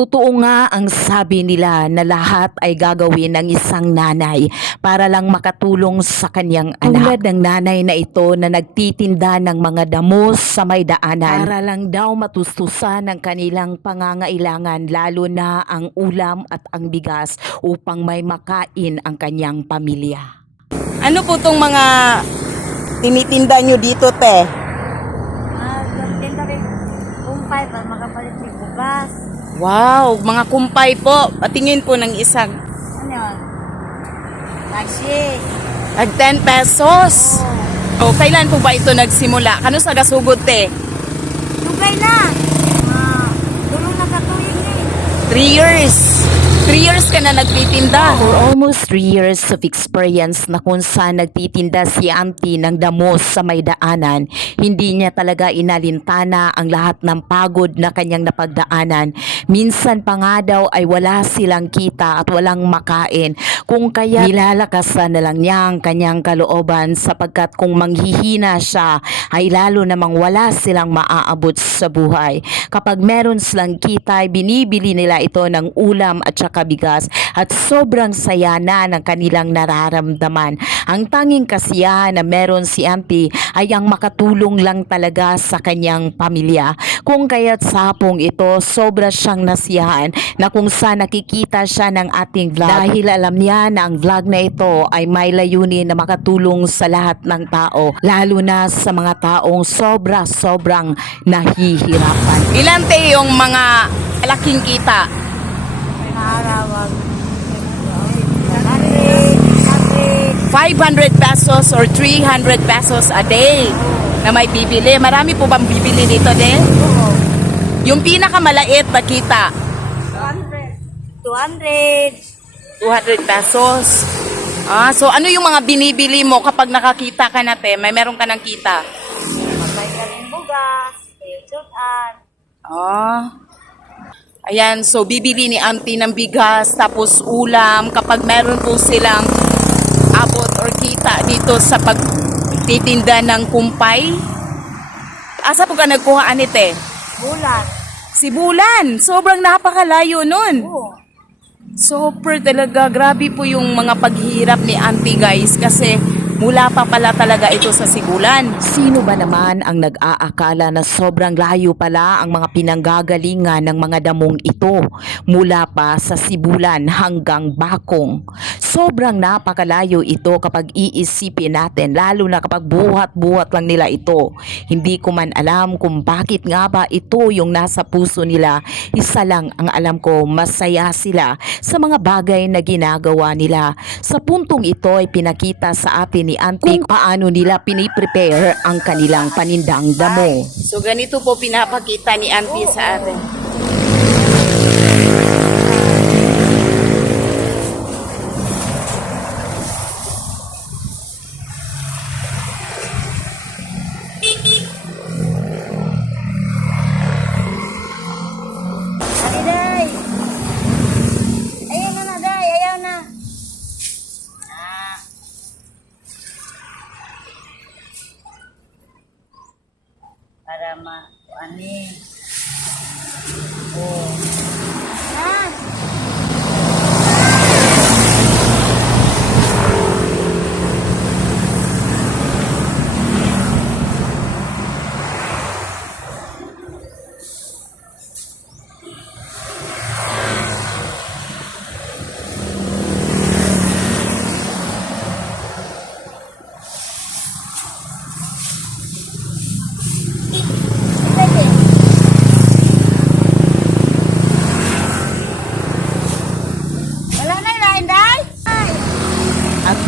Totoo nga ang sabi nila na lahat ay gagawin ng isang nanay para lang makatulong sa kanyang anak. Tulad ng nanay na ito na nagtitinda ng mga damos sa may daanan para lang daw matustusan ang kanilang pangangailangan lalo na ang ulam at ang bigas upang may makain ang kanyang pamilya. Ano po tong mga tinitinda nyo dito, te? Ah, ganyan kami kumpay para makapalit ng bugas. Wow, mga kumpay po. Patingin po ng isang. Ano yun? Taxi. Nag 10 pesos. O, kailan po ba ito nagsimula? Kano sa gasugod, te? Lugay na. Ah, tulong na katuyin eh. 3 years. 3 years ka na nagtitinda. For almost three years of experience na kung saan nagtitinda si auntie ng damos sa may daanan, hindi niya talaga inalintana ang lahat ng pagod na kanyang napagdaanan. Minsan pa nga daw ay wala silang kita at walang makain, kung kaya nilalakasan na lang niya ang kanyang kalooban sapagkat kung manghihina siya ay lalo namang wala silang maaabot sa buhay. Kapag meron silang kita, ay binibili nila ito ng ulam at saka bigas at sobrang saya na ng kanilang nararamdaman. Ang tanging kasiyahan na meron si auntie ay ang makatulong lang talaga sa kanyang pamilya. Kung kaya't sapong ito, sobra siyang nasiyahan na kung saan nakikita siya ng ating vlog. Dahil alam niya na ang vlog na ito ay may layunin na makatulong sa lahat ng tao, lalo na sa mga taong sobra-sobrang nahihirapan. Ilan, te, yung mga laking kita? May sakit. 500 pesos or 300 pesos a day na may bibili. Marami po bang bibili dito, de? Oo. Yung pinakamalait na kita, 200. 200 pesos. Ah, so ano yung mga binibili mo kapag nakakita ka na, te? May meron ka ng kita? Mabay ka rin bugas. Paysutan. Ah. Ayan, so bibili ni auntie ng bigas, tapos ulam, kapag meron po silang abot or kita dito sa pagtitinda ng kumpay. Asa po ka nagkuha, anite? Bulan. Si Bulan, sobrang napakalayo nun. Oo. Super talaga, grabe po yung mga paghihirap ni auntie guys kasi mula pa pala talaga ito sa Sibulan. Sino ba naman ang nag-aakala na sobrang layo pala ang mga pinanggagalingan ng mga damong ito mula pa sa Sibulan hanggang Bakong? Sobrang napakalayo ito kapag iisipin natin lalo na kapag buhat-buhat lang nila ito. Hindi ko man alam kung bakit nga ba ito yung nasa puso nila. Isa lang ang alam ko, masaya sila sa mga bagay na ginagawa nila. Sa puntong ito ay pinakita sa atin ni Auntie kung paano nila piniprepare ang kanilang panindang damo. So ganito po pinapakita ni auntie sa atin. Amen.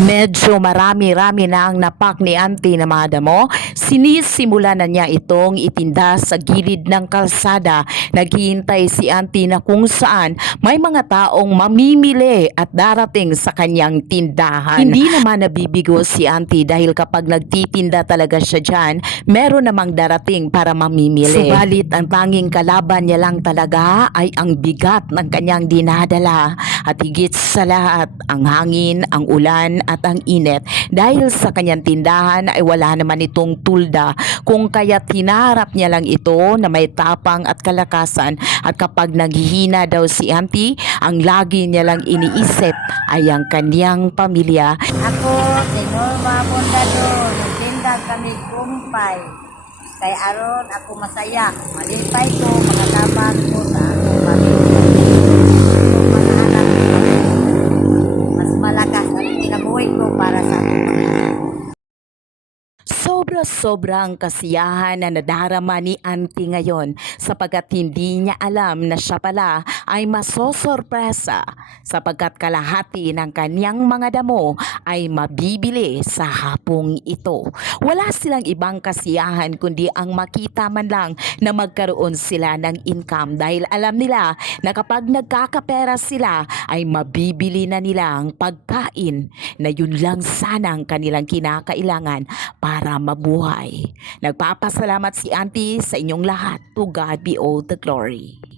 Medyo marami-rami na ang napak ni Auntie na mga damo, sinisimula na niya itong itinda sa gilid ng kalsada. Naghihintay si Auntie na kung saan may mga taong mamimili at darating sa kanyang tindahan. Hindi naman nabibigo si Auntie dahil kapag nagtitinda talaga siya dyan, meron namang darating para mamimili. Subalit ang tanging kalaban niya lang talaga ay ang bigat ng kanyang dinadala at higit sa lahat ang hangin, ang ulan at ang init dahil sa kanyang tindahan ay wala naman itong tulda kung kaya tinarap niya lang ito na may tapang at kalakasan at kapag naghihina daw si auntie, ang lagi niya lang iniisip ay ang kanyang pamilya Ako, Senyor Mabondado, nagtinda kami kumpay. Kay aron ako masaya. Malipay ko, makatabang ko sa Sobra-sobrang kasiyahan na nadarama ni Auntie ngayon sapagkat hindi niya alam na siya pala ay masosorpresa sapagkat kalahati ng kanyang mga damo ay mabibili sa hapong ito. Wala silang ibang kasiyahan kundi ang makita man lang na magkaroon sila ng income dahil alam nila na kapag nagkakapera sila ay mabibili na nila ang pagkain na yun lang sana ang kanilang kinakailangan para mabuhay. Nagpapasalamat si Auntie sa inyong lahat. To God be all the glory.